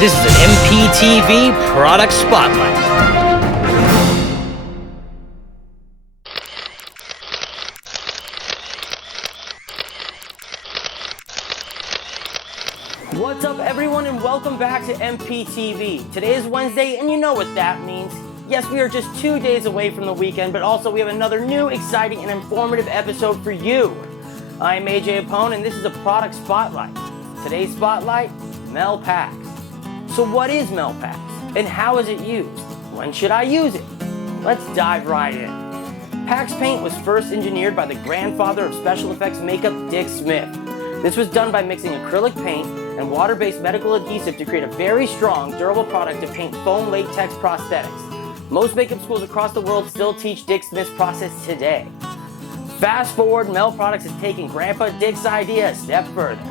This is an MPTV Product Spotlight. What's up everyone and welcome back to MPTV. Today is Wednesday and you know what that means. Yes, we are just 2 days away from the weekend, but also we have another new, exciting, and informative episode for you. I'm AJ Apone and this is a Product Spotlight. Today's Spotlight, MelPAX. So what is MelPAX and how is it used? When should I use it? Let's dive right in. PAX paint was first engineered by the grandfather of special effects makeup, Dick Smith. This was done by mixing acrylic paint and water-based medical adhesive to create a very strong, durable product to paint foam latex prosthetics. Most makeup schools across the world still teach Dick Smith's process today. Fast forward, Mel Products is taking Grandpa Dick's idea a step further.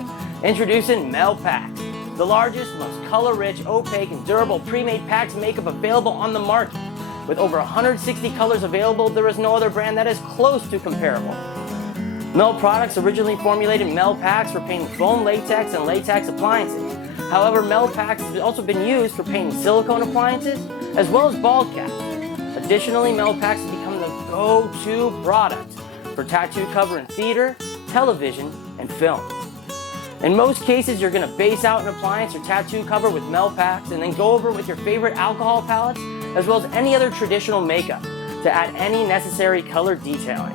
Introducing MelPAX, the largest, most color-rich, opaque, and durable pre-made PAX makeup available on the market. With over 160 colors available, there is no other brand that is close to comparable. Mel Products originally formulated MelPAX for painting foam latex and latex appliances. However, MelPAX has also been used for painting silicone appliances as well as bald caps. Additionally, MelPAX has become the go-to product for tattoo cover in theater, television, and film. In most cases, you're going to base out an appliance or tattoo cover with MelPAX and then go over with your favorite alcohol palettes as well as any other traditional makeup to add any necessary color detailing.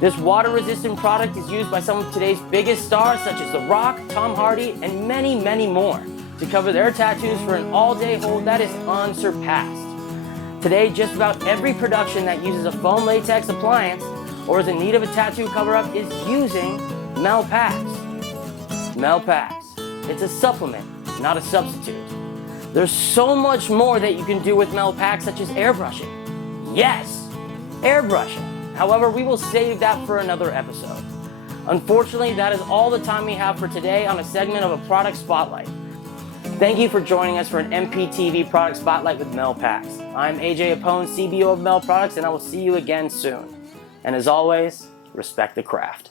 This water-resistant product is used by some of today's biggest stars such as The Rock, Tom Hardy, and many, many more to cover their tattoos for an all-day hold that is unsurpassed. Today, just about every production that uses a foam latex appliance or is in need of a tattoo cover-up is using MelPAX. MelPAX. It's a supplement, not a substitute. There's so much more that you can do with MelPAX, such as airbrushing. Yes, airbrushing. However, we will save that for another episode. Unfortunately, that is all the time we have for today on a segment of a Product Spotlight. Thank you for joining us for an MPTV Product Spotlight with MelPAX. I'm AJ Apone, CBO of Mel Products, and I will see you again soon. And as always, respect the craft.